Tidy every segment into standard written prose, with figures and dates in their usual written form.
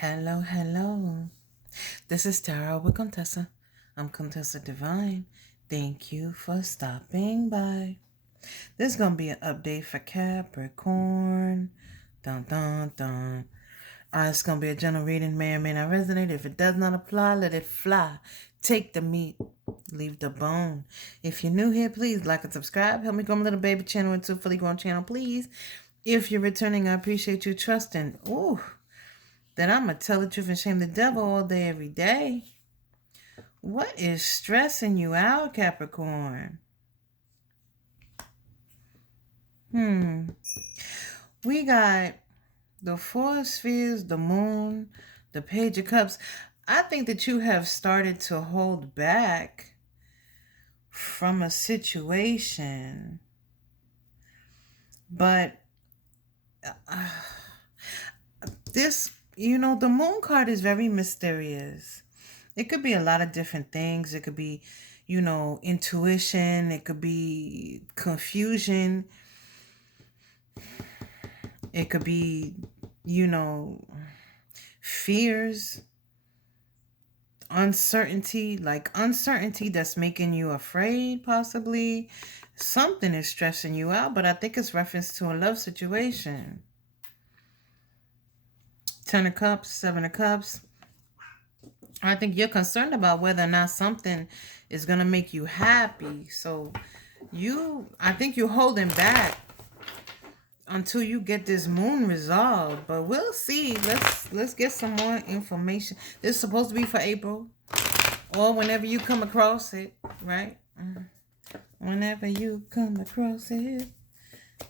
Hello, hello. This is Tara with Contessa. I'm Contessa Divine. Thank you for stopping by. This is going to be an update for Capricorn. Dun, dun, dun. It's going to be a general reading. May or may not resonate. If it does not apply, let it fly. Take the meat, leave the bone. If you're new here, please like and subscribe. Help me grow my little baby channel into a fully grown channel, please. If you're returning, I appreciate you trusting. That I'm going to tell the truth and shame the devil all day, every day. What is stressing you out, Capricorn? We got the Four of Spheres, the Moon, the Page of Cups. I think that you have started to hold back from a situation. But the Moon card is very mysterious. It could be a lot of different things. It could be, intuition. It could be confusion. It could be, fears, uncertainty, like uncertainty that's making you afraid, possibly. Something is stressing you out, but I think it's reference to a love situation. Ten of Cups, Seven of Cups. I think you're concerned about whether or not something is going to make you happy. So I think you're holding back until you get this moon resolved. But we'll see. Let's get some more information. This is supposed to be for April. Or whenever you come across it, right? Whenever you come across it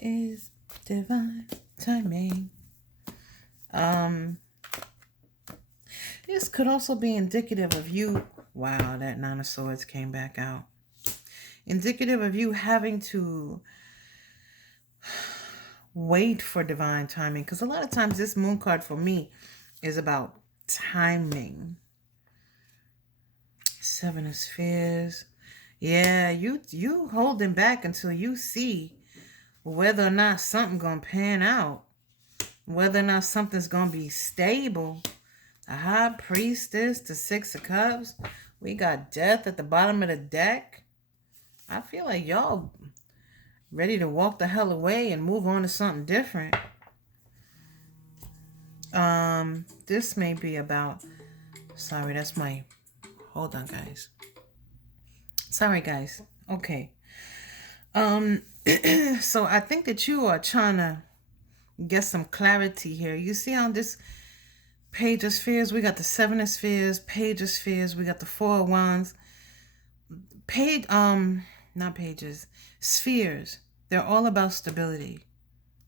is divine timing. This could also be indicative of you. Wow, that Nine of Swords came back out. Indicative of you having to wait for divine timing. Because a lot of times this moon card for me is about timing. Seven of Spheres. Yeah, you holding back until you see whether or not something gonna pan out. Whether or not something's gonna be stable. The High Priestess, the Six of Cups. We got Death at the bottom of the deck. I feel like y'all ready to walk the hell away and move on to something different. This may be about... Sorry, that's my... Hold on, guys. Sorry, guys. Okay. So I think that you are trying to get some clarity here. You see how this Page of Spheres, we got the Seven of Spheres, Page of Spheres, we got the Four of Wands. Not pages, spheres. They're all about stability.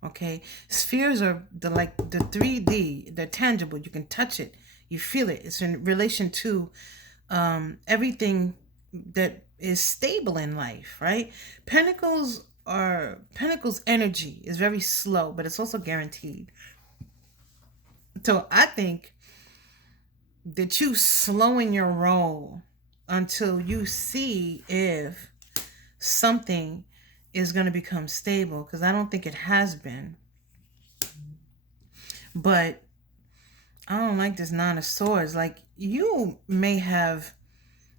Okay? Spheres are the 3D, they're tangible. You can touch it. You feel it. It's in relation to everything that is stable in life, right? Pentacles energy is very slow, but it's also guaranteed. So I think that you slowing your roll until you see if something is going to become stable, because I don't think it has been. But I don't like this Nine of Swords. Like, you may have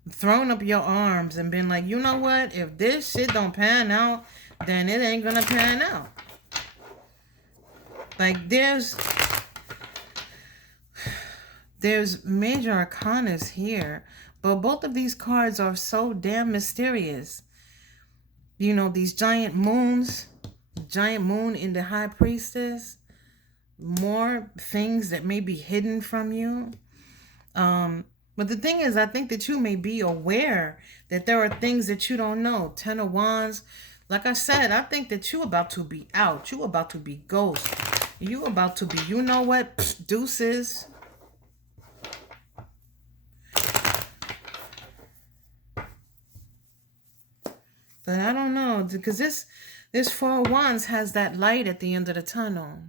thrown up your arms and been like, you know what? If this shit don't pan out, then it ain't going to pan out. Like, there's major arcanas here, but both of these cards are so damn mysterious. These giant moons, giant moon in the High Priestess, more things that may be hidden from you. But the thing is, I think that you may be aware that there are things that you don't know. Ten of Wands, like I said, I think that you about to be out. You about to be ghost. You about to be, you know what, deuces. But I don't know, because this Four of Wands has that light at the end of the tunnel.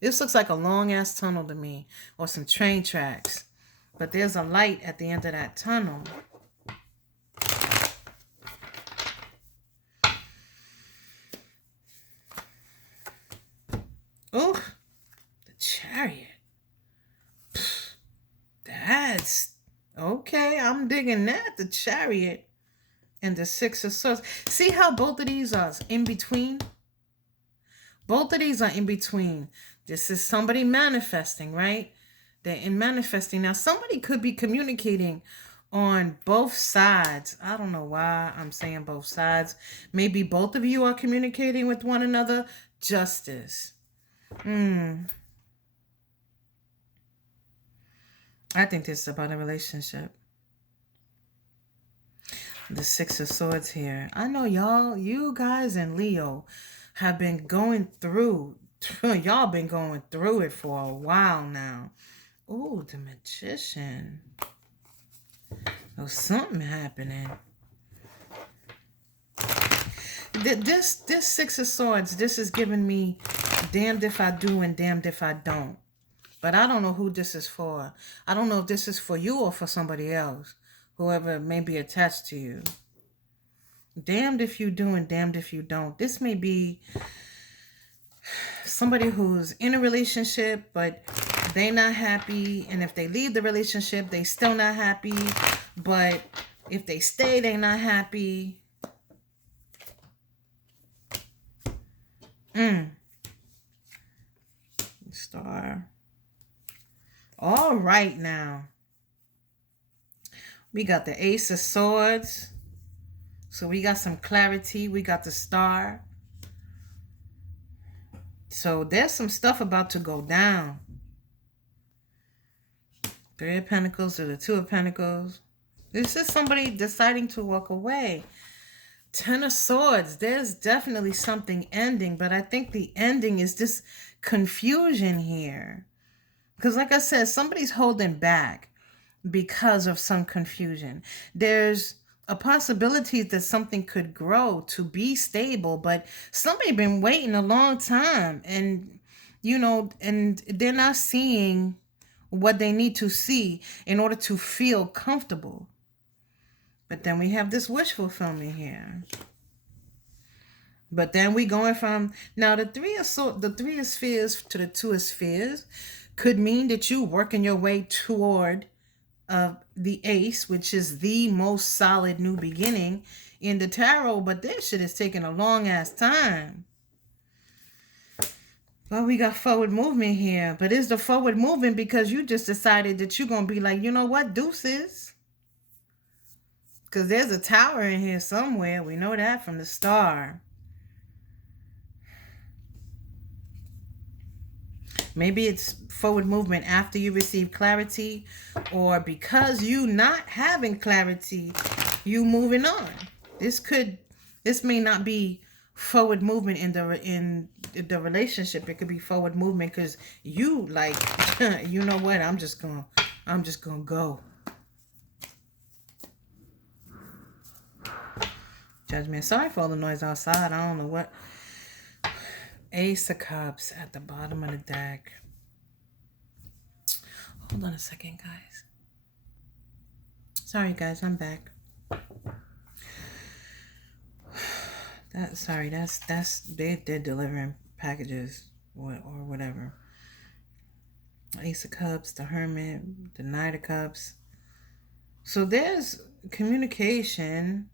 This looks like a long-ass tunnel to me, or some train tracks. But there's a light at the end of that tunnel. Oh, the Chariot. That's okay. I'm digging that. The Chariot and the Six of Swords. See how both of these are in between? Both of these are in between. This is somebody manifesting, right? They're in manifesting. Now, somebody could be communicating on both sides. I don't know why I'm saying both sides. Maybe both of you are communicating with one another. Justice. I think this is about a relationship. The Six of Swords here. I know you guys and Leo have been going through, y'all been going through it for a while now. Ooh, the Magician. Oh, something happening. This Six of Swords, this is giving me damned if I do and damned if I don't. But I don't know who this is for. I don't know if this is for you or for somebody else. Whoever may be attached to you. Damned if you do and damned if you don't. This may be somebody who's in a relationship, but they not happy. And if they leave the relationship, they still not happy. But if they stay, they not happy. Star. All right now. We got the Ace of Swords. So we got some clarity. We got the Star. So there's some stuff about to go down. Three of Pentacles to the Two of Pentacles. This is somebody deciding to walk away. Ten of Swords. There's definitely something ending. But I think the ending is this confusion here. Because like I said, somebody's holding back because of some confusion. There's a possibility that something could grow to be stable, but somebody been waiting a long time, and and they're not seeing what they need to see in order to feel comfortable. But then we have this wish fulfillment here. But then we going from now the three of spheres to the Two of Spheres could mean that you working your way toward the Ace, which is the most solid new beginning in the tarot, but this shit is taking a long ass time. Well, we got forward movement here, but is the forward movement because you just decided that you're gonna be like, you know what, deuces? Because there's a tower in here somewhere. We know that from the Star. Maybe it's forward movement after you receive clarity, or because you not having clarity, you moving on. This may not be forward movement in the relationship. It could be forward movement because you like, you know what? I'm just gonna go. Judgment. Sorry for all the noise outside. I don't know what. Ace of Cups at the bottom of the deck. Hold on a second, guys. Sorry, guys, I'm back. That's they're delivering packages or whatever. Ace of Cups, the Hermit, the Knight of Cups. So there's communication.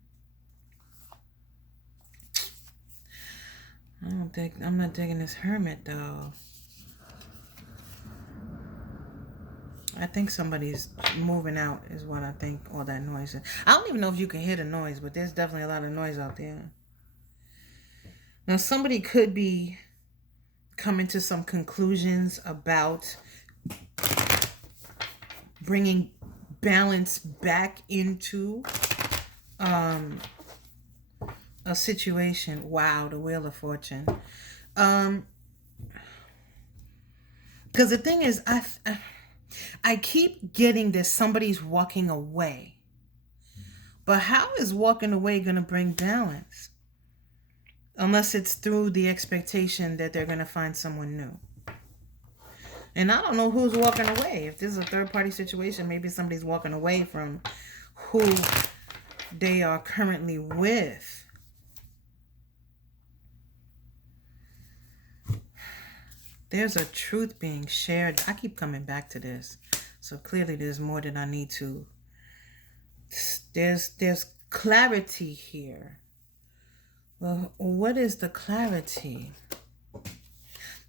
I'm not digging this Hermit though. I think somebody's moving out is what I think all that noise is. I don't even know if you can hear the noise, but there's definitely a lot of noise out there. Now somebody could be coming to some conclusions about bringing balance back into a situation. Wow, the Wheel of Fortune. Because the thing is, I keep getting that somebody's walking away. But how is walking away going to bring balance? Unless it's through the expectation that they're going to find someone new. And I don't know who's walking away. If this is a third-party situation, maybe somebody's walking away from who they are currently with. There's a truth being shared. I keep coming back to this. So clearly there's more that I need to, there's clarity here. Well, what is the clarity?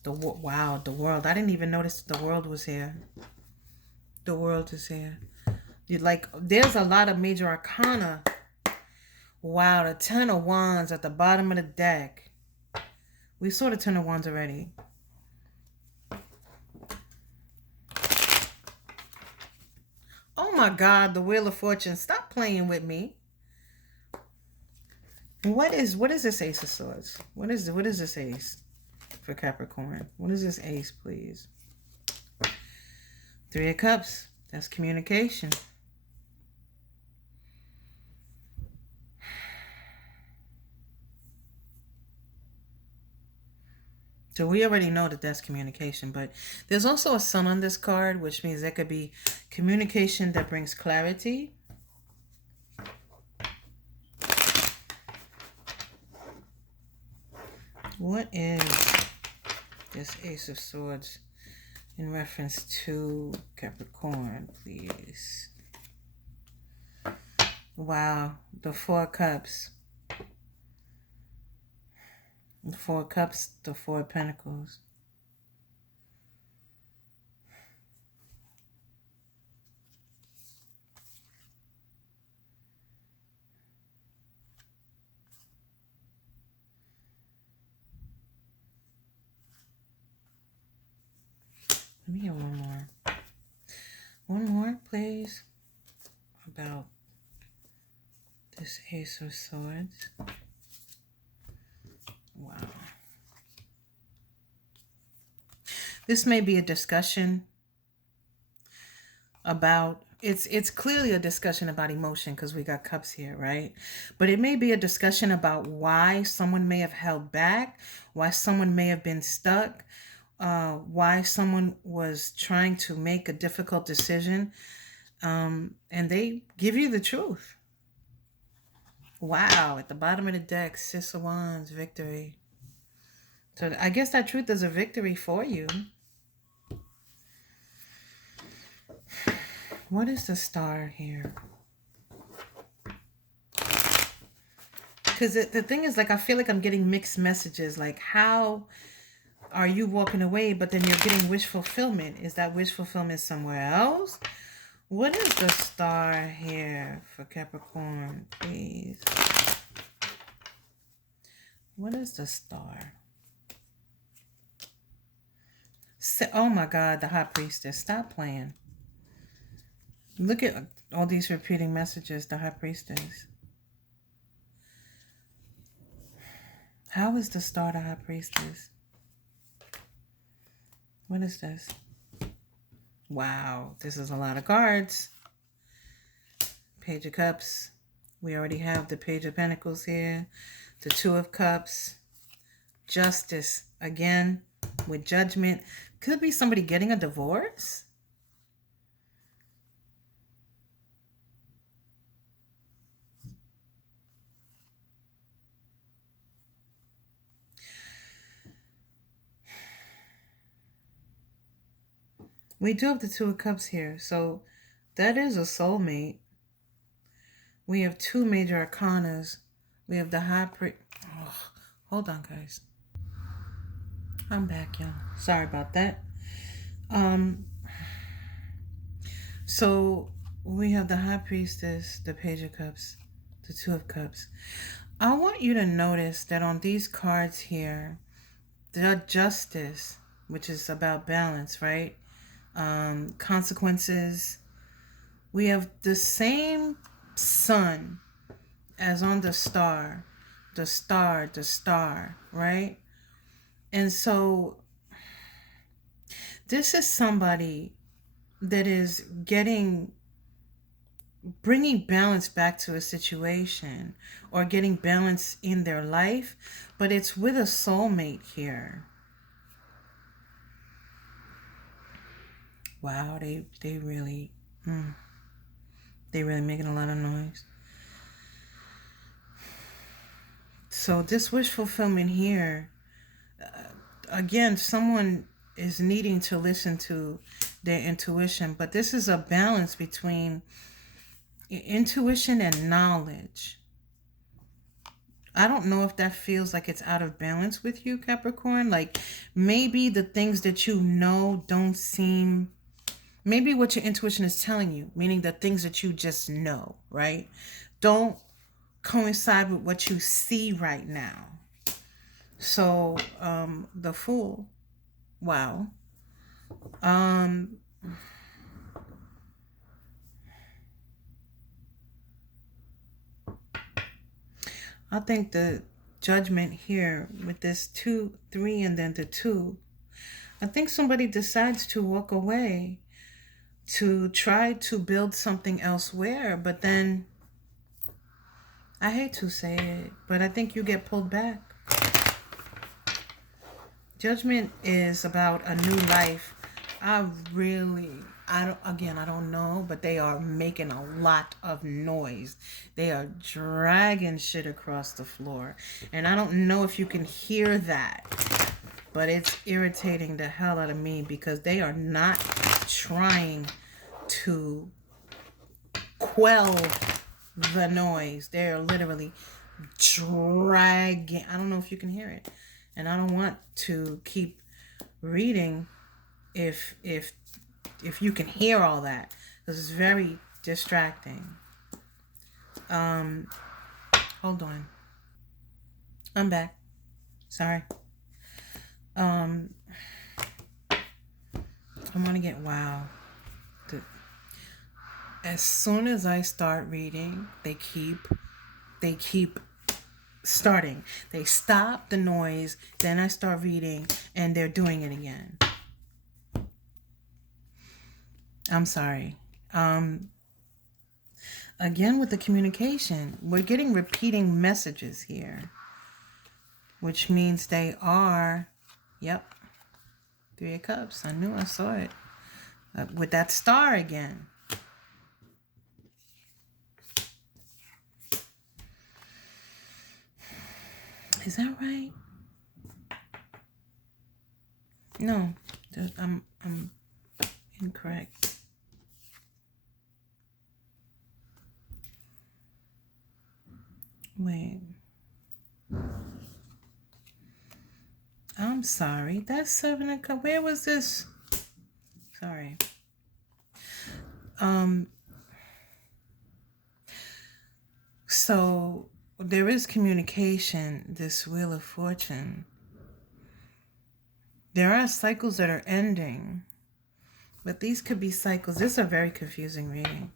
Wow, the world. I didn't even notice the world was here. The world is here. There's a lot of major arcana. Wow, the Ten of Wands at the bottom of the deck. We saw the Ten of Wands already. Oh my God, the Wheel of Fortune. Stop playing with me. What is this Ace of Swords? What is this Ace for Capricorn? What is this Ace, please? Three of Cups. That's communication. So we already know that that's communication, but there's also a sun on this card, which means there could be communication that brings clarity. What is this Ace of Swords in reference to Capricorn, please? Wow, the Four of Cups. The Four of Cups, the Four of Pentacles. Let me get one more. One more, please. About this Ace of Swords. Wow. This may be a discussion about, it's clearly a discussion about emotion because we got cups here, right? But it may be a discussion about why someone may have held back, why someone may have been stuck, why someone was trying to make a difficult decision, and they give you the truth. Wow, at the bottom of the deck, Six of Wands, victory. So I guess that truth is a victory for you. What is the Star here? Because the thing is, like, I feel like I'm getting mixed messages. Like, how are you walking away, but then you're getting wish fulfillment? Is that wish fulfillment somewhere else? What is the Star here for Capricorn, please? What is the Star? Oh my God, the High Priestess. Stop playing. Look at all these repeating messages, the High Priestess. How is the Star the High Priestess? What is this? Wow, this is a lot of cards. Page of Cups. We already have the Page of Pentacles here. The Two of Cups. Justice. Again, with Judgment. Could be somebody getting a divorce. We do have the Two of Cups here. So that is a soulmate. We have two major arcanas. We have the High Priest. Oh, hold on, guys. I'm back, y'all. Sorry about that. So we have the High Priestess, the Page of Cups, the Two of Cups. I want you to notice that on these cards here, the Justice, which is about balance, right? Consequences. We have the same sun as on the Star, the Star, right? And so this is somebody that is bringing balance back to a situation or getting balance in their life, but it's with a soulmate here. Wow, they really making a lot of noise. So this wish fulfillment here, again, someone is needing to listen to their intuition. But this is a balance between intuition and knowledge. I don't know if that feels like it's out of balance with you, Capricorn. Like maybe the things that you know don't seem, maybe what your intuition is telling you, meaning the things that you just know, right, don't coincide with what you see right now. So the Fool, wow. I think the Judgment here with this 2, 3, and then the 2, I think somebody decides to walk away to try to build something elsewhere, but then, I hate to say it, but I think you get pulled back. Judgment is about a new life. I don't know, but they are making a lot of noise. They are dragging shit across the floor. And I don't know if you can hear that, but it's irritating the hell out of me because they are not trying to quell the noise. They're literally dragging. I don't know if you can hear it. And I don't want to keep reading if you can hear all that, because it's very distracting. Hold on. I'm back. Sorry. I'm gonna get wow. As soon as I start reading, they keep starting. They stop the noise, then I start reading, and they're doing it again. I'm sorry. Again, with the communication, we're getting repeating messages here, which means they are, yep, 3 of Cups. I knew I saw it. With that star again. Is that right? No, I'm incorrect. Wait. I'm sorry. That's 7 of Cups. Where was this? Sorry. So there is communication, this Wheel of Fortune. There are cycles that are ending, but these could be cycles. This is a very confusing reading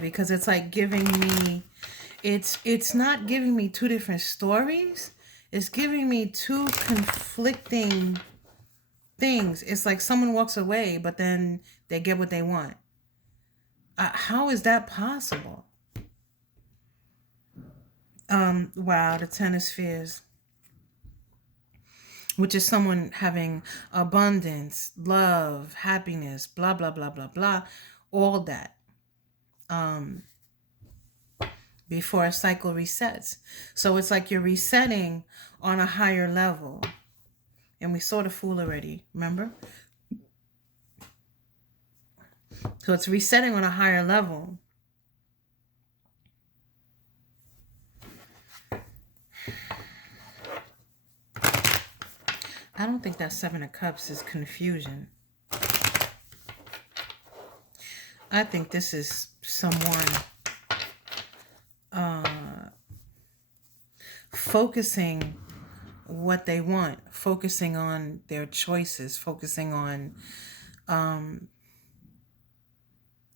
because it's like giving me, it's not giving me 2 different stories. It's giving me 2 conflicting things. It's like someone walks away, but then they get what they want. How is that possible? Wow, the 10 of Spheres, which is someone having abundance, love, happiness, blah, blah, blah, blah, blah, all that, before a cycle resets. So it's like you're resetting on a higher level. And we saw the Fool already, remember? So it's resetting on a higher level. I don't think that 7 of Cups is confusion. I think this is someone focusing what they want, focusing on their choices, focusing on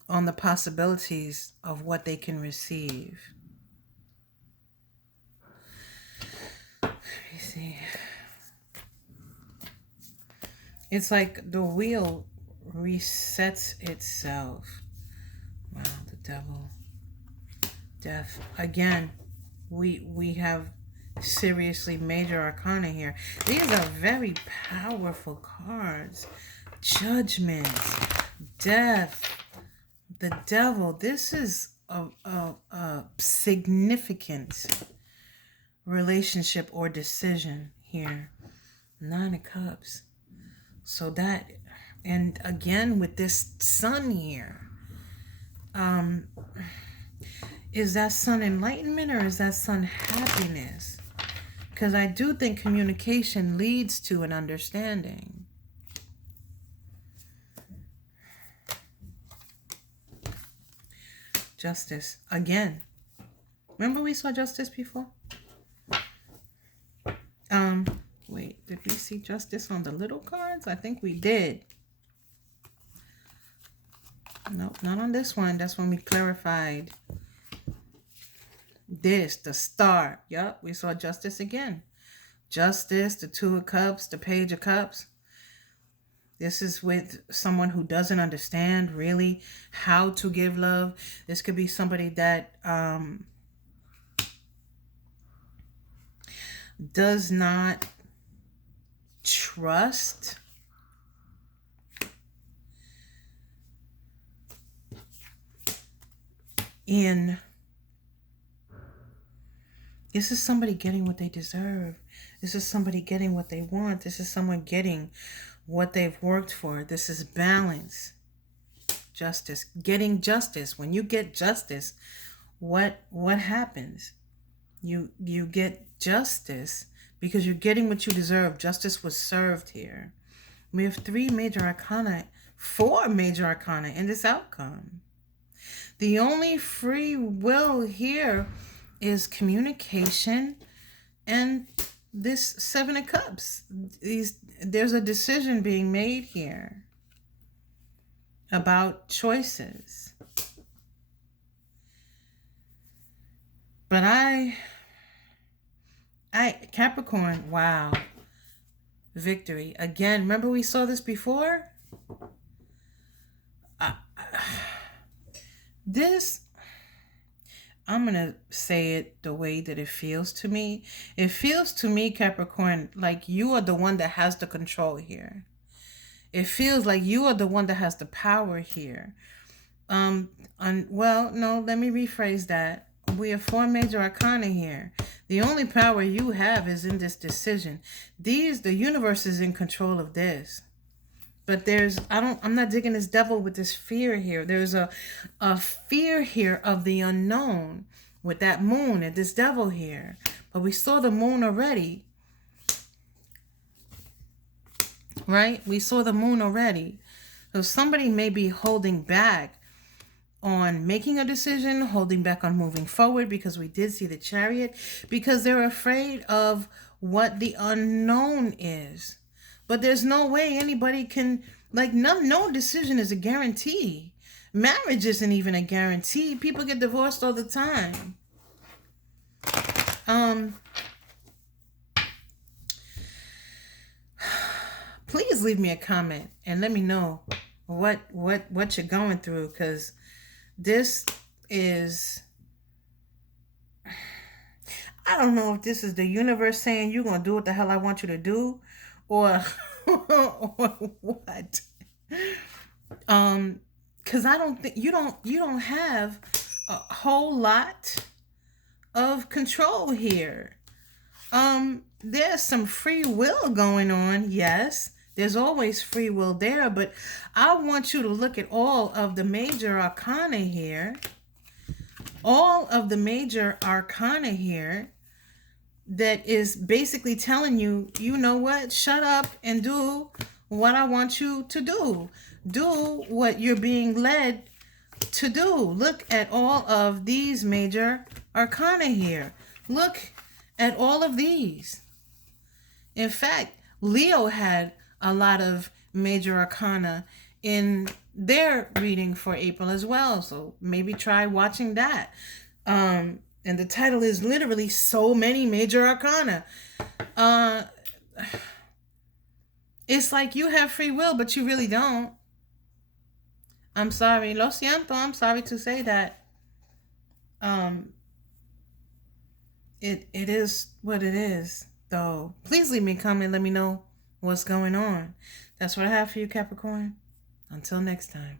the possibilities of what they can receive. Let me see. It's like the wheel resets itself. Wow, the Devil. Death. Again, we have seriously major arcana here. These are very powerful cards. Judgment, Death, the Devil. This is a significant relationship or decision here. 9 of Cups. So that, And again, with this sun here, is that sun enlightenment or is that sun happiness? Because I do think communication leads to an understanding. Justice. Again. Remember we saw justice before? Wait, did we see justice on the little cards? I think we did. Nope, not on this one. That's when we clarified this, the star. Yup, we saw justice again. Justice, the Two of Cups, the Page of Cups. This is with someone who doesn't understand really how to give love. This could be somebody that does not trust in. This is somebody getting what they deserve. This is somebody getting what they want. This is someone getting what they've worked for. This is balance. Justice. Getting justice. When you get justice, what happens? You get justice because you're getting what you deserve. Justice was served here. We have 4 major arcana in this outcome. The only free will here is communication and this 7 of Cups. There's a decision being made here about choices. But Capricorn, wow. Victory. Again, remember we saw this before? I'm going to say it the way that it feels to me. It feels to me, Capricorn, like you are the one that has the control here. It feels like you are the one that has the power here. Well, no, let me rephrase that. We have 4 major arcana here. The only power you have is in this decision. The universe is in control of this. But I'm not digging this devil with this fear here. There's a fear here of the unknown with that moon and this devil here. But we saw the moon already. Right? We saw the moon already. So somebody may be holding back on making a decision, holding back on moving forward, because we did see the Chariot, because they're afraid of what the unknown is. But there's no way anybody can, no decision is a guarantee. Marriage isn't even a guarantee. People get divorced all the time. Please leave me a comment and let me know what you're going through, because this is, I don't know if this is the universe saying you're going to do what the hell I want you to do, or what. Because I don't think you don't have a whole lot of control here. There's some free will going on, yes. There's always free will there, but I want you to look at all of the major arcana here. All of the major arcana here that is basically telling you, you know what, shut up and do what I want you to do. Do what you're being led to do. Look at all of these major arcana here. Look at all of these. In fact, Leo had a lot of major arcana in their reading for April as well. So maybe try watching that. And the title is literally So Many Major Arcana. It's like you have free will, but you really don't. I'm sorry. Lo siento. I'm sorry to say that. It is what it is, though. Please leave me a comment. Let me know what's going on. That's what I have for you, Capricorn. Until next time.